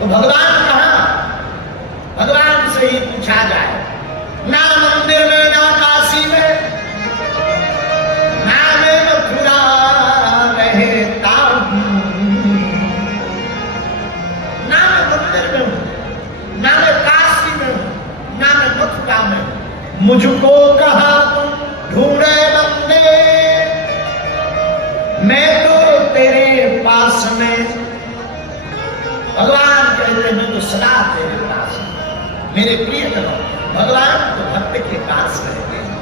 तो भगवान कहाँ? भगवान से ही पूछा जाए, ना मंदिर में, ना काशी में, ना मैं मथुरा रहता हूं, ना मैं मंदिर में हूं, ना मैं काशी में हूं, ना मैं मथुरा में हूं। मुझको कहा तुम ढूंढे बंदे, मैं तो तेरे पास में। भगवान कहते हैं तो सदा तेरे पास मेरे प्रियतम। भगवान तो भक्त के पास रहते हैं,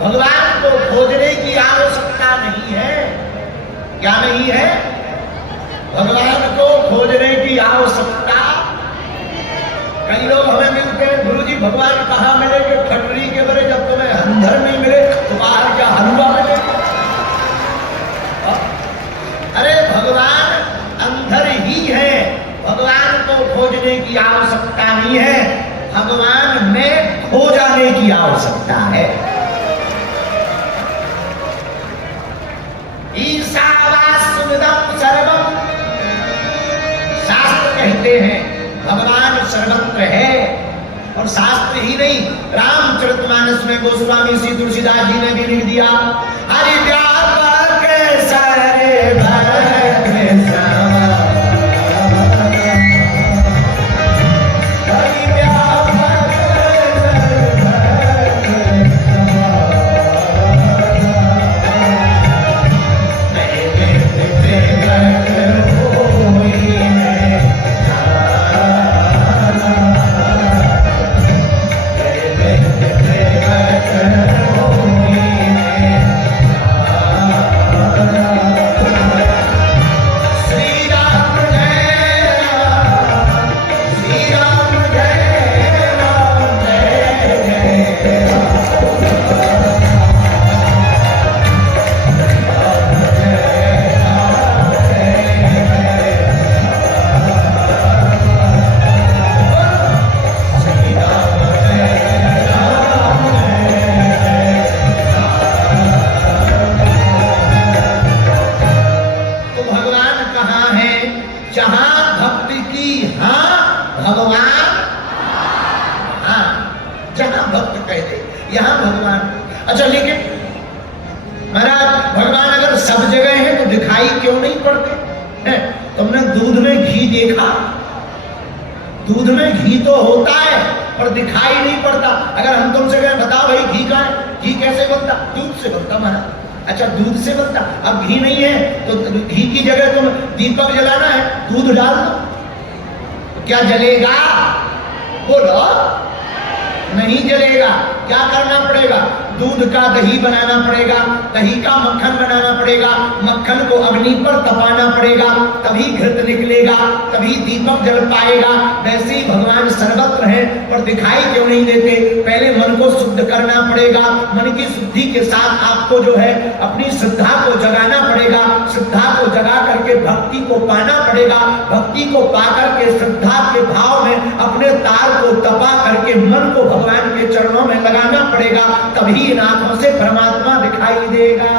भगवान को खोजने की आवश्यकता नहीं है। क्या नहीं है? भगवान को खोजने की आवश्यकता। कई लोग हमें मिलते हैं, गुरुजी भगवान कहाँ मिलेंगे? खटरी के बरे, जब तुम्हें अंदर नहीं मिले तो बाहर क्या हलवा मिले? अरे भगवान अंदर ही है, भगवान को खोजने की आवश्यकता नहीं है, भगवान में खो जाने की आवश्यकता है। ईशावास्यमिदं सर्वम्, शास्त्र कहते हैं भगवान सर्वत्र है। और शास्त्र ही नहीं, रामचरितमानस में गोस्वामी श्री तुलसीदास जी ने भी लिख दिया, हरि व्यापक सारे भक्त दूध में घी तो होता है पर दिखाई नहीं पड़ता। अगर हम तुमसे कहें बताओ भाई घी कहाँ है, घी कैसे बनता? दूध से बनता महाराज। अच्छा दूध से बनता, अब घी नहीं है तो घी की जगह तुम दीपक जलाना है, दूध डाल दो, तो क्या जलेगा? बोलो, नहीं जलेगा। क्या करना पड़ेगा? दूध का दही बनाना पड़ेगा, दही का मक्खन बनाना पड़ेगा, मक्खन को अग्नि पर तपाना पड़ेगा, तभी घृत निकलेगा, तभी दीपक जल पाएगा। वैसे ही भगवान सर्वत्र हैं पर दिखाई क्यों नहीं देते? पहले मन को शुद्ध करना पड़ेगा। मन की शुद्धि के साथ आपको जो है अपनी श्रद्धा को जगाना पड़ेगा, श्रद्धा को जगा करके भक्ति को पाना पड़ेगा, भक्ति को पाकर के श्रद्धा के भाव में अपने तार को तपा करके मन को भगवान के चरणों में लगाना पड़ेगा, तभी इन आंखों से परमात्मा दिखाई देगा।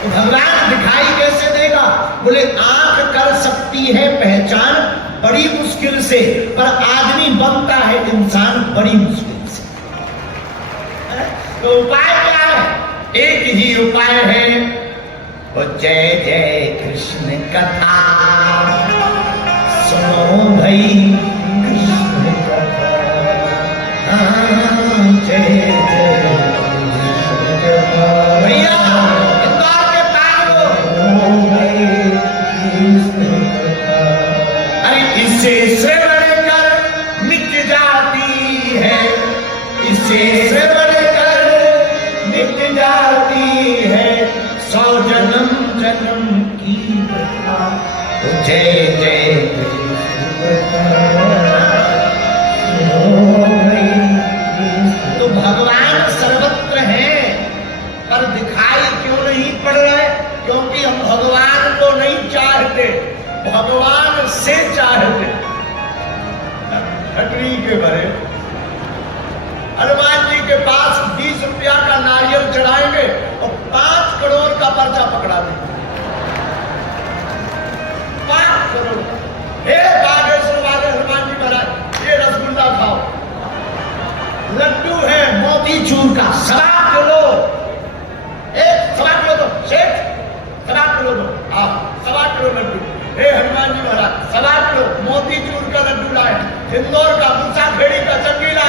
तो भगवान दिखाई कैसे देगा? बोले आंख कर सकती है पहचान बड़ी मुश्किल से, पर आदमी बनता है इंसान बड़ी मुश्किल से। तो उपाय क्या है? एक ही उपाय है, वो जय जय कृष्ण कथा सुनो भाई, भैया इंदौर के तार हो, अरे इससे श्रवण कर मिट जाती है, इससे श्रवण कर मिट जाती है 100 जन्म जन्म की कथा। जय जय तो भगवान सर्वत्र हैं पर दिखाई क्यों नहीं पड़ रहे? क्योंकि हम भगवान को नहीं चाहते, भगवान से चाहते। खटरी के भरे हनुमान जी के पास 20 रुपया का नारियल चढ़ाएंगे और 5 करोड़ का पर्चा पकड़ा देंगे। 1.25 किलो, 1.25 किलो दो शेठ, 1.25 किलो दो, 1.25 किलो लड्डू। हे हनुमान जी महाराज 1.25 किलो मोतीचूर का लड्डू लाए, इंदौर का मूसाखेड़ी का चंगीला।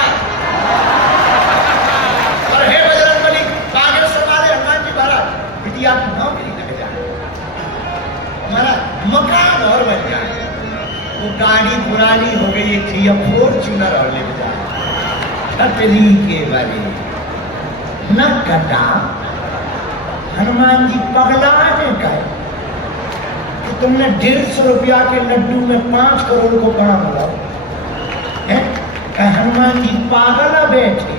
और हे बजरंगबली बागेश्वर वाले हनुमान जी महाराज बिटिया की नाम नहीं लग जाए, हमारा मकान और बन जाए। वो गाड़ी पुरानी हो गई थी, अब फॉर्च्यूनर और ले जाए। छतरी के बारे न कटा, हनुमान जी पगला है का कि तुमने 150 रुपया के लड्डू में 5 करोड़ को कहां मिला है? हनुमान जी पागल बैठे।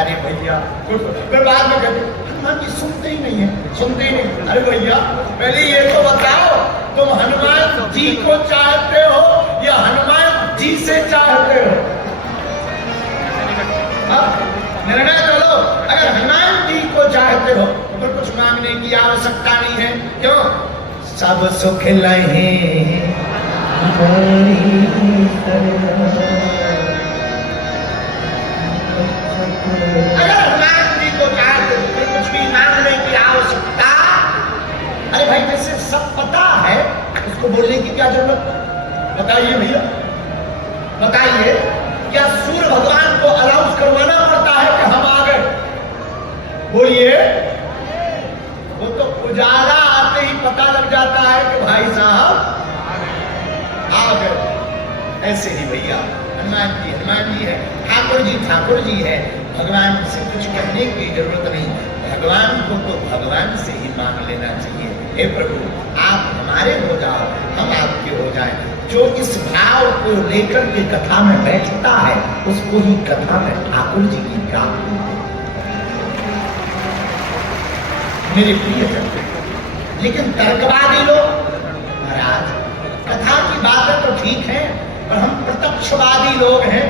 अरे भैया फिर बाद में कहते हनुमान जी सुनते ही नहीं है, सुनते ही नहीं। अरे भैया पहले ये तो बताओ तुम हनुमान जी को चाहते हो या हनुमान जी से चाहते हो? निर्णय करो। अगर हनुमान जी को चाहते हो तो कुछ मांगने की आवश्यकता नहीं है। क्यों? सब सुख लहे अगर हनुमान जी को चाहते हो तो कुछ भी मांगने की आवश्यकता। अरे भाई जैसे सब पता है उसको बोलने की क्या जरूरत? बताइए भैया, बताइए क्या सूर्य भगवान को अनाउंस करवाना पड़ता है कि हम आ गए? बोलिए। वो तो उजाला आते ही पता लग जाता है कि भाई साहब आ गए। ऐसे ही भैया हनुमान जी है, ठाकुर जी है। भगवान से कुछ कहने की जरूरत नहीं, भगवान को तो भगवान से ही मांग लेना चाहिए। हे प्रभु आप हमारे हो जाओ, हम आपके हो जाएं। जो इस भाव को लेकर के कथा में बैठता है उसको ही कथा में ठाकुर जी की प्राप्ति। मेरे प्रिय जन, लेकिन तर्कवादी लोग महाराज कथा की बातें तो ठीक है पर हम प्रत्यक्षवादी लोग हैं।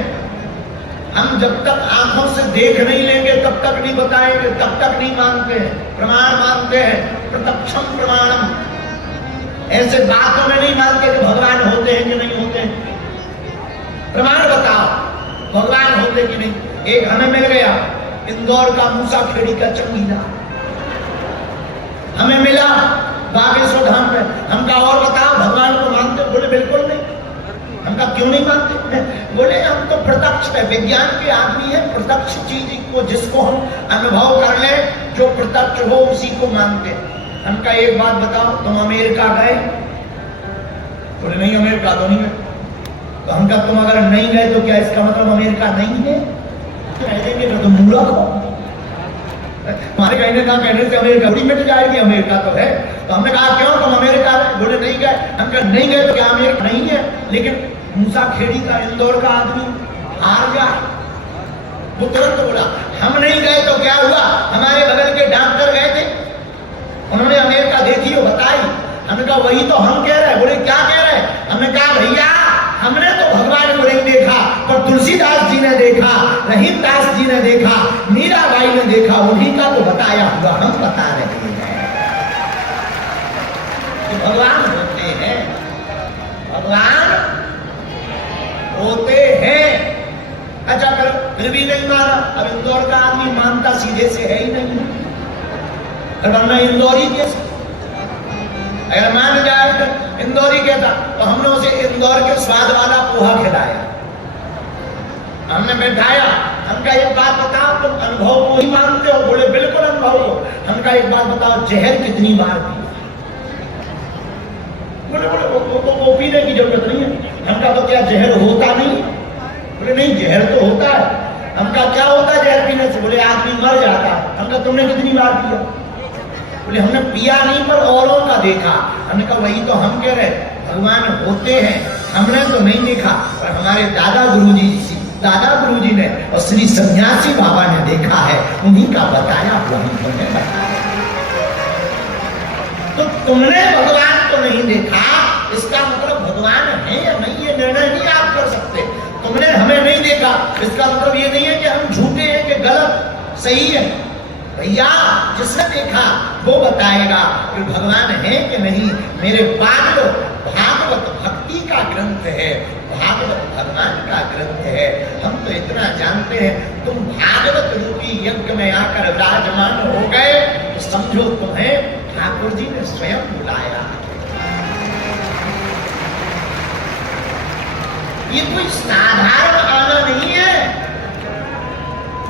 हम जब तक आंखों से देख नहीं लेंगे तब तक नहीं बताएंगे, तब तक नहीं मानते हैं। प्रमाण मानते हैं, प्रत्यक्षम प्रमाणम। ऐसे बातों में नहीं मानते कि भगवान होते हैं कि नहीं होते हैं। प्रमाण बताओ भगवान होते कि नहीं। एक हमें मिल गया इंदौर का मूसाखेड़ी का चंगीला, हमें मिला बागेश्वर धाम में। हम कहा और बताओ भगवान को मानते? बोले बिल्कुल नहीं। हम कहा क्यों नहीं मानते? बोले हम तो प्रत्यक्ष है, विज्ञान के आदमी है, प्रत्यक्ष चीज को जिसको हम अनुभव कर ले, जो प्रत्यक्ष हो उसी को मानते हैं। हम कहा एक बात बताओ तुम अमेरिका गए? बोले नहीं अमेरिका तो नहीं गए। तो हम कहा तुम अगर नहीं गए तो क्या इसका मतलब अमेरिका नहीं है? कहेंगे तो तुम मूर्ख हो। हमारे कहने से अमेरिका थोड़ी मिट जाएगी, अमेरिका तो है। तो हमने कहा क्यों तुम अमेरिका गए? बोले नहीं गए। हम कहा नहीं गए तो क्या अमेरिका नहीं है? लेकिन मूसाखेड़ी का इंदौर का आदमी हार गया। वो तुरंत बोला हम नहीं गए तो क्या हुआ? हमारे बगल के डॉक्टर गए थे, उन्होंने अमेरिका देखी हो बताई। हमने कहा वही तो हम कह रहे हैं। बोले क्या कह रहे हैं? हमने कहा भैया हमने तो भगवान को नहीं देखा पर तुलसीदास जी ने देखा, रहीमदास जी ने देखा, मीराबाई ने देखा, उन्हीं का तो बताया हुआ हम बता रहे हैं कि भगवान होते हैं, भगवान होते हैं। अच्छा करो फिर भी नहीं माना। अब इंदौर का आदमी मानता सीधे से है ही नहीं, वरना इंदौरी कैसे? अगर मान जाए तो इंदौरी कहता तो हमने उसे इंदौर के स्वाद वाला पोहा खिलाया, हमने बैठाया। हमका एक बात बताओ तुम अनुभव को ही मानते हो? बोले बिल्कुल अनुभव को। हमका एक बात बताओ जहर कितनी बार पी? बोले वो पीने की जरूरत नहीं है। हमका तो क्या जहर होता नहीं? बोले नहीं जहर तो होता है। हमका क्या होता है जहर पीने से? बोले आदमी मर जाता है। हमका तुमने कितनी बार पिया? बोले हमने पिया नहीं पर औरों का देखा। हमने कहा वही तो हम कह रहे भगवान होते हैं, हमने तो नहीं देखा पर हमारे दादा गुरुजी ने और श्री सन्यासी बाबा ने देखा है, उन्हीं का बताया हुआ हमने बताया। तो तुमने भगवान को नहीं देखा इसका मतलब भगवान है या नहीं ये निर्णय नहीं आप कर सकते। तुमने हमें नहीं देखा इसका मतलब ये नहीं है कि हम झूठे हैं कि गलत सही है। भैया जिसने देखा वो बताएगा कि भगवान है कि नहीं। मेरे भागवत भक्त भक्ति का ग्रंथ है, भागवत भगवान का ग्रंथ है। हम तो इतना जानते हैं, तुम भागवत रूपी यज्ञ में आकर विराजमान हो गए तो समझो तुम्हें ठाकुर जी ने स्वयं बुलाया। ये कोई साधारण आना नहीं है।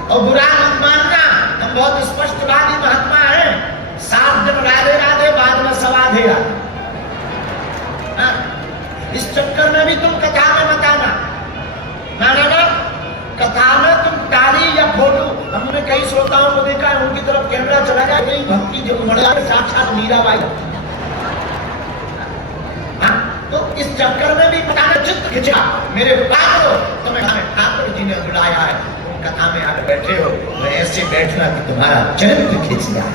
और बुरा मत मानना, हम बहुत स्पष्टवादी महात्मा हैं। 7 दिन राधे राधे, बाद में सवाधे आ। इस चक्कर में भी तुम कथा में मत आना। ना कथा में तुम ताली या फोटो, हमने कई श्रोताओं को देखा है, उनकी तरफ कैमरा चला गया, कई भक्ति जो मड़ा साक्षात मीराबाई। तो इस चक्कर में भी चित्त खिंचा, मेरे पास तुम्हें ठाकुर जी ने बुलाया है, तुम कथा में आकर बैठे हो, तो ऐसे बैठना कि तुम्हारा चरित्र खिंच जाए।